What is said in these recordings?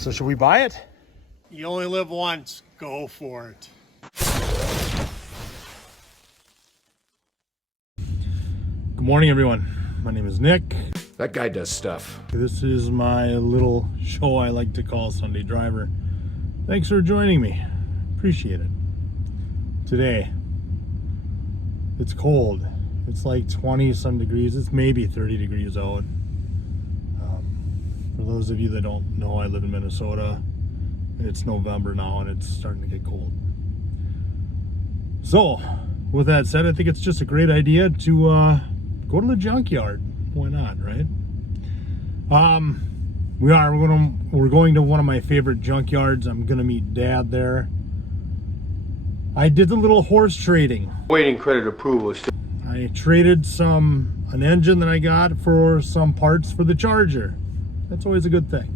So should we buy it? You only live once. Go for it. Good morning, everyone. My name is Nick. That guy does stuff. This is my little show I like to call Sunday Driver. Thanks for joining me. Appreciate it. Today, it's cold. It's like 20 some degrees. It's maybe 30 degrees out. For those of you that don't know, I live in Minnesota. It's November now and it's starting to get cold. So, with that said, I think it's just a great idea to go to the junkyard. Why not, right? We're going to one of my favorite junkyards. I'm gonna meet Dad there. I did the little horse trading. Waiting credit approval. I traded an engine that I got for some parts for the Charger. That's always a good thing.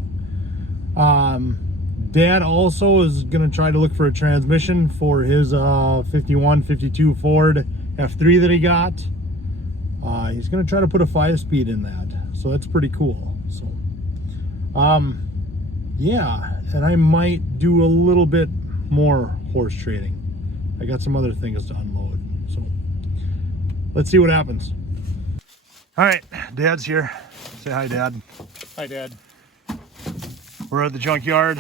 Dad also is gonna try to look for a transmission for his 52 Ford F3 that he got. He's gonna try to put a 5-speed in that, so that's pretty cool. So yeah, and I might do a little bit more horse trading. I got some other things to unload, so let's see what happens. All right, Dad's here. Say hi, Dad. Hi, Dad. We're at the junkyard.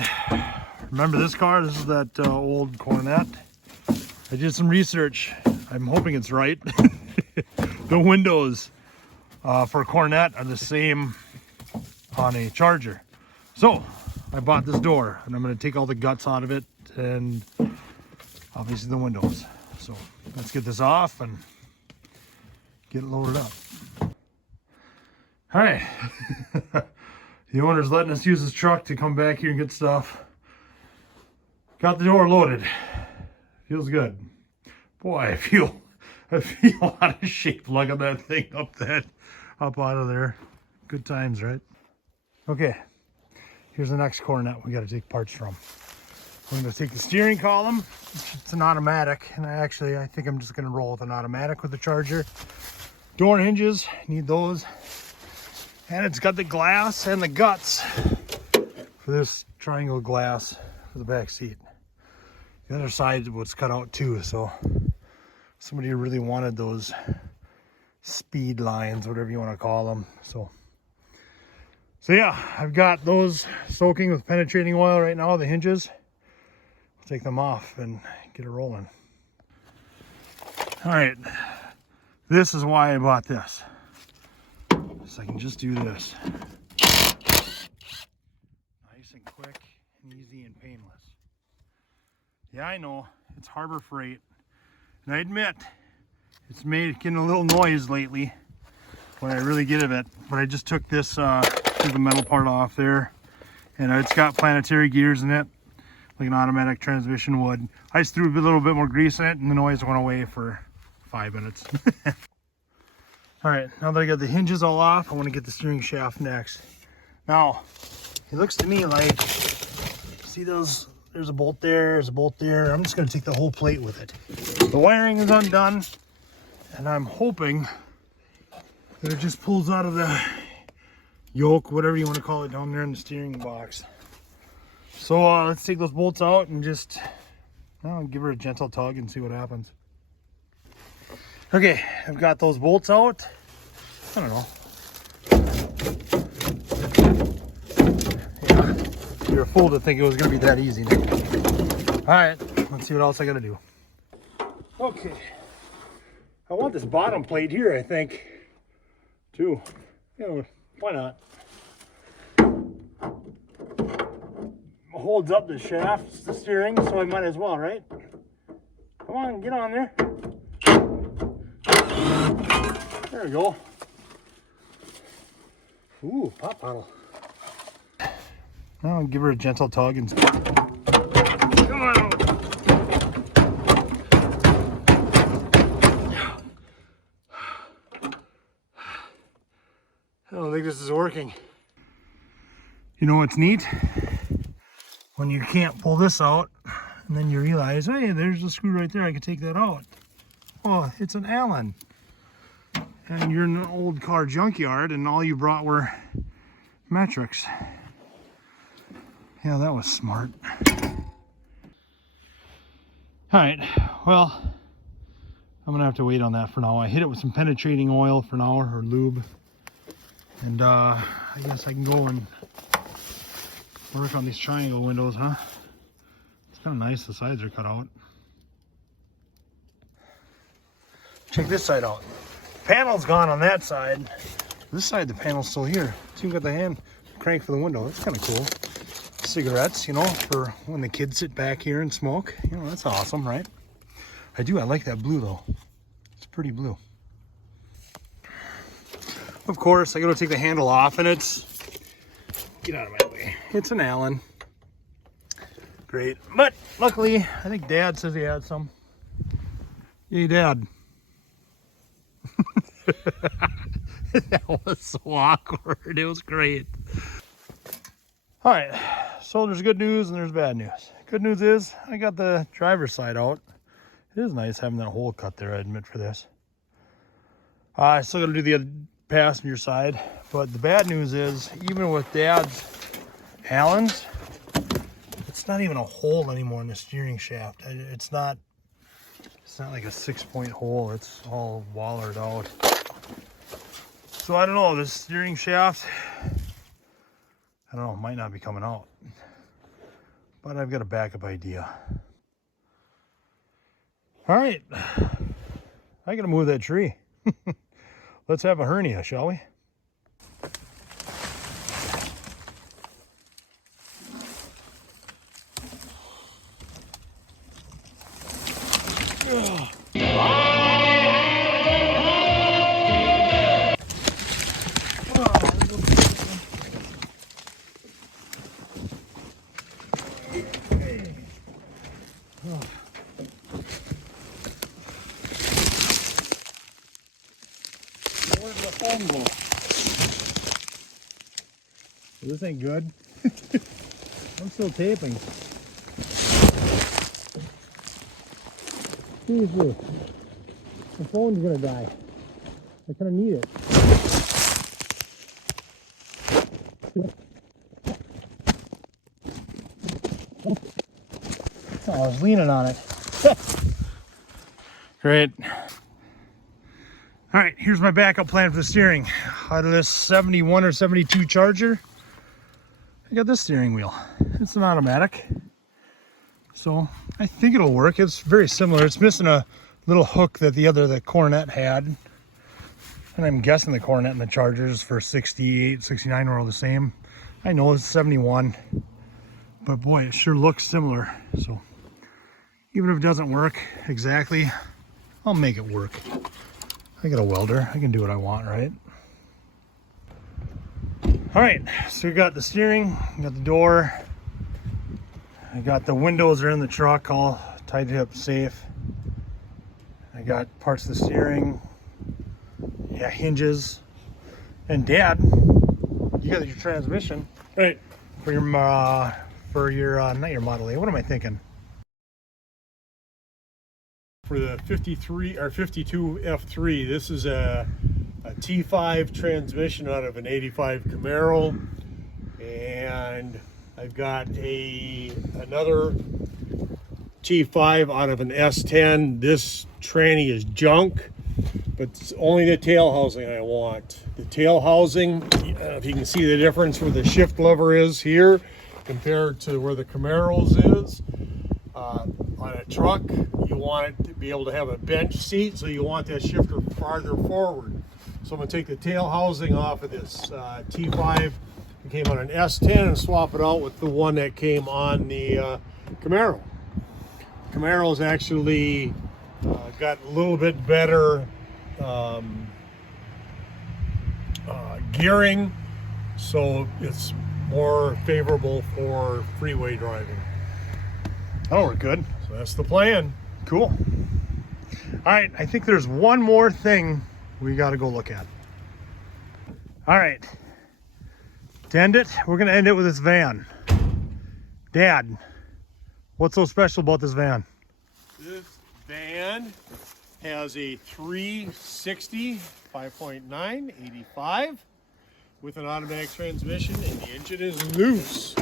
Remember this car? This is that old Coronet. I did some research. I'm hoping it's right. The windows for a Coronet are the same on a Charger. So I bought this door and I'm going to take all the guts out of it and obviously the windows. So let's get this off and get it loaded up. All right. The owner's letting us use his truck to come back here and get stuff. Got the door loaded. Feels good. Boy, I feel out of shape lugging that thing up out of there. Good times, right? Okay, here's the next Coronet we got to take parts from. I'm going to take the steering column. It's an automatic, and I think I'm just going to roll with an automatic with the Charger. Door hinges, need those. And it's got the glass and the guts for this triangle glass for the back seat. The other side was cut out too, so somebody really wanted those speed lines, whatever you want to call them. So yeah, I've got those soaking with penetrating oil right now, the hinges. I'll take them off and get it rolling. All right, this is why I bought this. So I can just do this. Nice and quick and easy and painless. Yeah, I know, it's Harbor Freight. And I admit, it's getting a little noise lately when I really get it. But I just took this, took the metal part off there. And it's got planetary gears in it, like an automatic transmission would. I just threw a little bit more grease in it and the noise went away for 5 minutes. All right, now that I got the hinges all off, I want to get the steering shaft next. Now, it looks to me like, see those, there's a bolt there, there's a bolt there. I'm just going to take the whole plate with it. The wiring is undone, and I'm hoping that it just pulls out of the yoke, whatever you want to call it, down there in the steering box. So let's take those bolts out and just give her a gentle tug and see what happens. Okay, I've got those bolts out. I don't know. Yeah, you're a fool to think it was going to be that easy. All right, let's see what else I got to do. Okay, I want this bottom plate here, I think, too. You know, why not? Holds up the shaft, the steering, so I might as well, right? Come on, get on there. There we go. Ooh, pop bottle. Now I'll give her a gentle tug and come on. I don't think this is working. You know what's neat? When you can't pull this out and then you realize, hey, there's a screw right there, I could take that out. Oh, it's an Allen. And you're in an old car junkyard and all you brought were metrics. Yeah, that was smart. All right, well, I'm gonna have to wait on that for now. I hit it with some penetrating oil for now, or lube. And I guess I can go and work on these triangle windows, huh? It's kind of nice, the sides are cut out. Check this side out. Panel's gone on that side. This side, the panel's still here. So you got the hand crank for the window. That's kind of cool. Cigarettes, you know, for when the kids sit back here and smoke. You know, that's awesome, right? I like that blue though. It's pretty blue. Of course, I gotta take the handle off, and it's, get out of my way. It's an Allen. Great, but luckily, I think Dad says he had some. Hey, Dad. That was so awkward. It was great. All right, so there's good news and there's bad news. Good news is I got the driver's side out. It is nice having that hole cut there, I admit, for this. I still got to do the passenger side, but the bad news is even with Dad's Allen's, it's not even a hole anymore in the steering shaft. It's not like a 6-point hole. It's all wallered out. So I don't know, this steering shaft, I don't know, might not be coming out, but I've got a backup idea. All right, I gotta move that tree. Let's have a hernia, shall we? Where's the foam go? This ain't good. I'm still taping. Seriously, the phone's gonna die. I kind of need it. Oh, I was leaning on it. Great. All right, here's my backup plan for the steering. Out of this 71 or 72 Charger, I got this steering wheel. It's an automatic, so I think it'll work. It's very similar. It's missing a little hook that the Coronet had, and I'm guessing the Coronet and the Chargers for 68, 69 are all the same. I know it's 71, but boy, it sure looks similar. So even if it doesn't work exactly, I'll make it work. I got a welder. I can do what I want, right? All right, so we got the steering, got the door, I got the windows are in the truck, all tied up safe. I got parts of the steering, yeah, hinges, and Dad, you got your transmission, Right. for your not your Model A. What am I thinking? For the 53 or 52 F3, this is a T5 transmission out of an 85 Camaro, and I've got another T5 out of an S10. This tranny is junk, but it's only the tail housing I want. The tail housing, if you can see the difference where the shift lever is here compared to where the Camaro's is. On a truck, you want it to be able to have a bench seat, so you want that shifter farther forward. So I'm going to take the tail housing off of this T5 that came on an S10 and swap it out with the one that came on the Camaro. Camaro's actually got a little bit better gearing, so it's more favorable for freeway driving. That'll work good. So that's the plan. Cool. All right, I think there's one more thing we got to go look at. All right, to end it, we're going to end it with this van. Dad, what's so special about this van? This van has a 360 5.9 85 with an automatic transmission, and the engine is loose.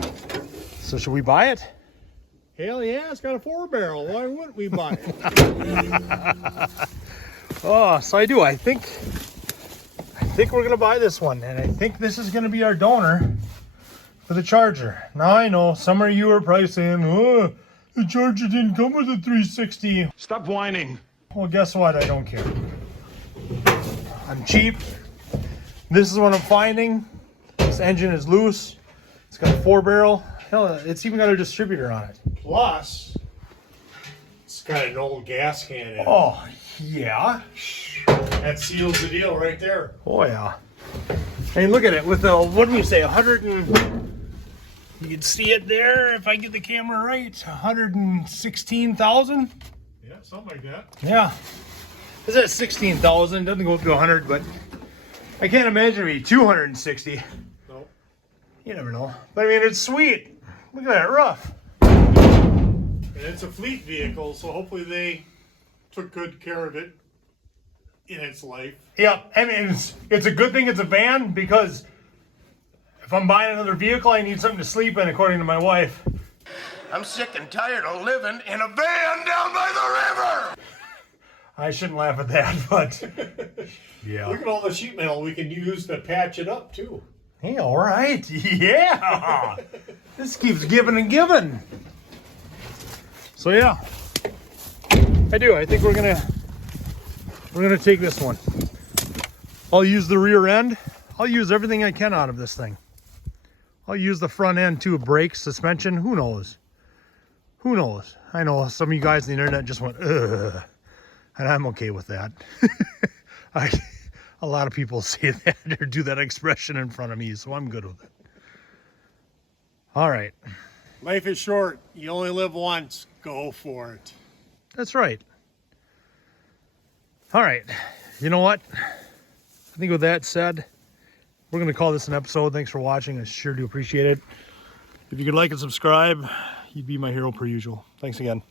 So should we buy it? Hell yeah, it's got a 4-barrel. Why wouldn't we buy it? Oh, so I do. I think we're gonna buy this one, and I think this is gonna be our donor for the Charger. Now I know some of you are probably saying, "Oh, the Charger didn't come with a 360." Stop whining. Well, guess what? I don't care. I'm cheap. This is what I'm finding. This engine is loose. It's got a 4-barrel. Hell, it's even got a distributor on it. Plus, it's got an old gas can in it. Oh, yeah. That seals the deal right there. Oh, yeah. Hey, look at it. With the, what do we say, 100 and... You can see it there if I get the camera right. 116,000? Yeah, something like that. Yeah. It's at 16,000. Doesn't go up to 100, but I can't imagine it be 260. Nope. You never know. But I mean, it's sweet. Look at that rough. And it's a fleet vehicle, so hopefully they took good care of it in its life. Yeah, I mean, it's a good thing it's a van, because if I'm buying another vehicle, I need something to sleep in, according to my wife. I'm sick and tired of living in a van down by the river. I shouldn't laugh at that, but yeah. Look at all the sheet metal we can use to patch it up, too. Hey, all right. Yeah. This keeps giving and giving. So yeah, I do. I think we're gonna take this one. I'll use the rear end. I'll use everything I can out of this thing. I'll use the front end too. Brakes, suspension. Who knows? Who knows? I know some of you guys on the internet just went, ugh, and I'm okay with that. A lot of people say that or do that expression in front of me, so I'm good with it. All right. Life is short. You only live once. Go for it. That's right. All right. You know what? I think with that said, we're going to call this an episode. Thanks for watching. I sure do appreciate it. If you could like and subscribe, you'd be my hero per usual. Thanks again.